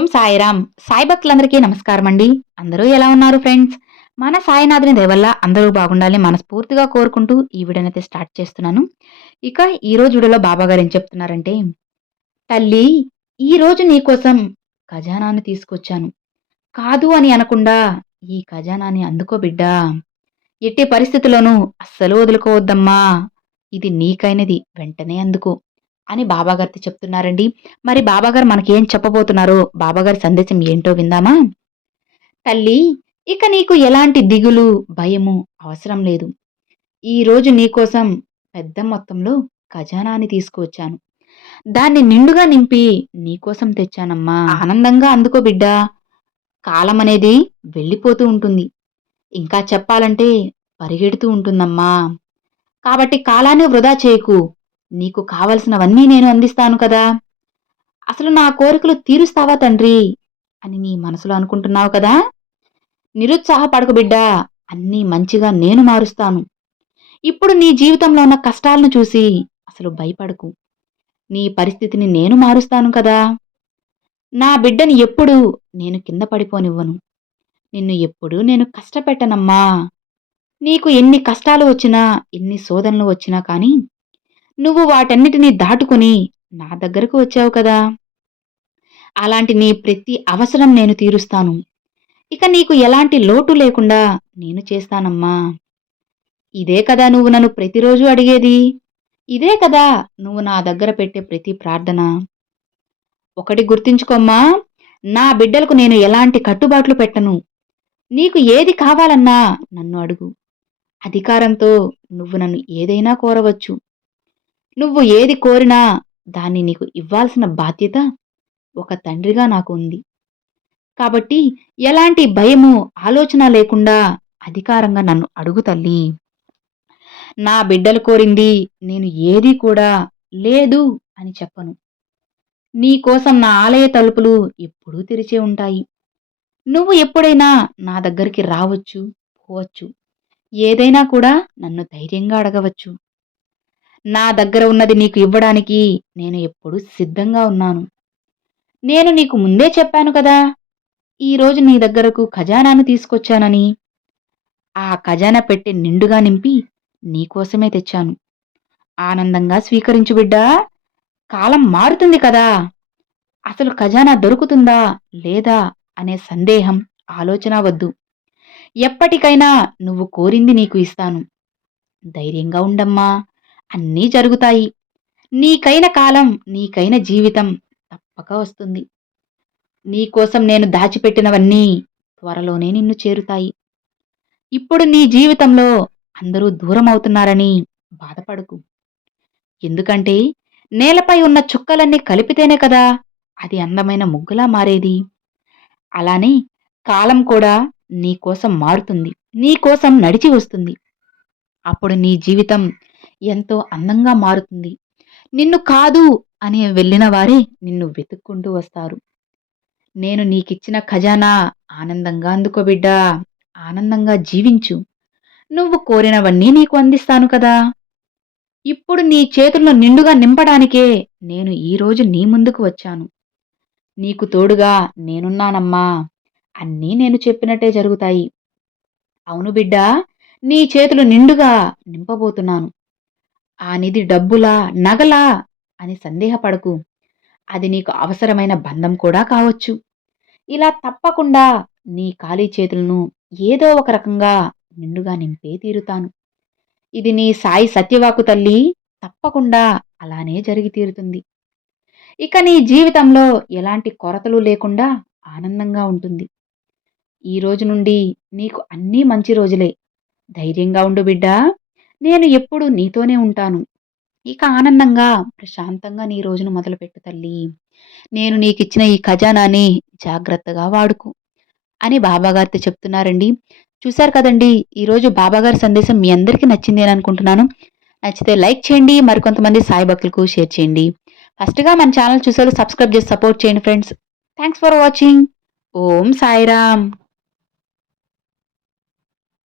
ఓం సాయిరామ్. సాయి భక్తులందరికీ నమస్కారం అండి అందరూ ఎలా ఉన్నారు ఫ్రెండ్స్? మన సాయినాథుని దయవల్ల అందరూ బాగుండాలని మనస్ఫూర్తిగా కోరుకుంటూ ఈ వీడియోనైతే స్టార్ట్ చేస్తున్నాను. ఇక ఈ రోజు వీడియోలో బాబా గారు ఏం చెప్తున్నారంటే తల్లి ఈ రోజు నీకోసం ఖజానాన్ని తీసుకొచ్చాను. కాదు అని అనకుండా ఈ ఖజానాన్ని అందుకో బిడ్డా. ఎట్టి పరిస్థితుల్లోనూ అస్సలు వదులుకోవద్దమ్మా. ఇది నీకైనది. వెంటనే అందుకో. అని బాబాగారితో చెప్తున్నారండి. మరి బాబాగారు మనకి ఏం చెప్పబోతున్నారో బాబాగారి సందేశం ఏంటో విందామా? తల్లి ఇక నీకు ఎలాంటి దిగులు భయము అవసరం లేదు. ఈరోజు నీకోసం పెద్ద మొత్తంలో ఖజానాని తీసుకువచ్చాను. దాన్ని నిండుగా నింపి నీకోసం తెచ్చానమ్మా. ఆనందంగా అందుకో బిడ్డా. కాలం అనేది వెళ్ళిపోతూ ఉంటుంది. ఇంకా చెప్పాలంటే పరిగెడుతూ ఉంటుందమ్మా. కాబట్టి కాలాన్ని వృధా చేయకు. నీకు కావలసినవన్నీ నేను అందిస్తాను కదా. అసలు నా కోరికలు తీరుస్తావా తండ్రి? అని నీ మనసులో అనుకుంటున్నావు కదా. నిరుత్సాహపడకు బిడ్డా అన్నీ మంచిగా నేను మారుస్తాను. ఇప్పుడు నీ జీవితంలో ఉన్న కష్టాలను చూసి అసలు భయపడకు. నీ పరిస్థితిని నేను మారుస్తాను కదా. నా బిడ్డని ఎప్పుడు నేను కింద పడిపోనివ్వను. నిన్ను ఎప్పుడు నేను కష్టపెట్టనమ్మా. నీకు ఎన్ని కష్టాలు వచ్చినా ఎన్ని శోధనలు వచ్చినా కానీ నువ్వు వాటన్నిటినీ దాటుకుని నా దగ్గరకు వచ్చావు కదా. అలాంటి నీ ప్రతి అవసరం నేను తీరుస్తాను. ఇక నీకు ఎలాంటి లోటు లేకుండా నేను చేస్తానమ్మా. ఇదే కదా నువ్వు నన్ను ప్రతిరోజు అడిగేది. ఇదే కదా నువ్వు నా దగ్గర పెట్టే ప్రతి ప్రార్థన. ఒకటి గుర్తించుకోమ్మా నా బిడ్డలకు నేను ఎలాంటి కట్టుబాట్లు పెట్టను. నీకు ఏది కావాలన్నా నన్ను అడుగు. అధికారంతో నువ్వు నన్ను ఏదైనా కోరవచ్చు. నువ్వు ఏది కోరినా దాన్ని నీకు ఇవ్వాల్సిన బాధ్యత ఒక తండ్రిగా నాకు ఉంది. కాబట్టి ఎలాంటి భయము ఆలోచన లేకుండా అధికారంగా నన్ను అడుగు తల్లి. నా బిడ్డలు కోరింది నేను ఏది కూడా లేదు అని చెప్పను. నీకోసం నా ఆలయ తలుపులు ఎప్పుడూ తెరిచే ఉంటాయి. నువ్వు ఎప్పుడైనా నా దగ్గరికి రావచ్చు పోవచ్చు. ఏదైనా కూడా నన్ను ధైర్యంగా అడగవచ్చు. నా దగ్గర ఉన్నది నీకు ఇవ్వడానికి నేను ఎప్పుడూ సిద్ధంగా ఉన్నాను. నేను నీకు ముందే చెప్పాను కదా ఈరోజు నీ దగ్గరకు ఖజానాను తీసుకొచ్చానని. ఆ ఖజానా పెట్టి నిండుగా నింపి నీకోసమే తెచ్చాను. ఆనందంగా స్వీకరించు బిడ్డా కాలం మారుతుంది కదా అసలు ఖజానా దొరుకుతుందా లేదా అనే సందేహం ఆలోచన వద్దు. ఎప్పటికైనా నువ్వు కోరింది నీకు ఇస్తాను. ధైర్యంగా ఉండమ్మా అన్నీ జరుగుతాయి. నీకైన కాలం నీకైన జీవితం తప్పక వస్తుంది. నీకోసం నేను దాచిపెట్టినవన్నీ త్వరలోనే నిన్ను చేరుతాయి. ఇప్పుడు నీ జీవితంలో అందరూ దూరం అవుతున్నారని బాధపడకు. ఎందుకంటే నేలపై ఉన్న చుక్కలన్నీ కలిపితేనే కదా అది అందమైన ముగ్గులా మారేది. అలానే కాలం కూడా నీకోసం మారుతుంది. నీకోసం నడిచి వస్తుంది. అప్పుడు నీ జీవితం ఎంతో అందంగా మారుతుంది. నిన్ను కాదు అని వెళ్ళిన వారే నిన్ను వెతుక్కుంటూ వస్తారు. నేను నీకిచ్చిన ఖజానా ఆనందంగా అందుకో బిడ్డా ఆనందంగా జీవించు. నువ్వు కోరినవన్నీ నీకు అందిస్తాను కదా. ఇప్పుడు నీ చేతులను నిండుగా నింపడానికే నేను ఈరోజు నీ ముందుకు వచ్చాను. నీకు తోడుగా నేనున్నానమ్మా. అన్నీ నేను చెప్పినట్టే జరుగుతాయి. అవును బిడ్డా నీ చేతులు నిండుగా నింపబోతున్నాను. ఆ నిధి డబ్బులా నగలా అని సందేహపడకు. అది నీకు అవసరమైన బంధం కూడా కావచ్చు. ఇలా తప్పకుండా నీ ఖాళీ చేతులను ఏదో ఒక రకంగా నిండుగా నింపే తీరుతాను. ఇది నీ సాయి సత్యవాకు తల్లి తప్పకుండా అలానే జరిగి తీరుతుంది. ఇక నీ జీవితంలో ఎలాంటి కొరతలు లేకుండా ఆనందంగా ఉంటుంది. ఈ రోజు నుండి నీకు అన్నీ మంచి రోజులే. ధైర్యంగా ఉండు బిడ్డా. నేను ఎప్పుడు నీతోనే ఉంటాను. ఇక ఆనందంగా ప్రశాంతంగా నీ రోజును మొదలుపెట్టు తల్లి. నేను నీకిచ్చిన ఈ ఖజానాని జాగ్రత్తగా వాడుకు అని బాబాగారితో చెప్తున్నారండి. చూశారు కదండి ఈరోజు బాబాగారి సందేశం మీ అందరికీ నచ్చింది అని అనుకుంటున్నాను. నచ్చితే లైక్ చేయండి మరికొంతమంది సాయి భక్తులకు షేర్ చేయండి. ఫస్ట్గా మన ఛానల్ చూసారు సబ్స్క్రైబ్ చేసి సపోర్ట్ చేయండి friends. Thanks for watching. Om Sairam.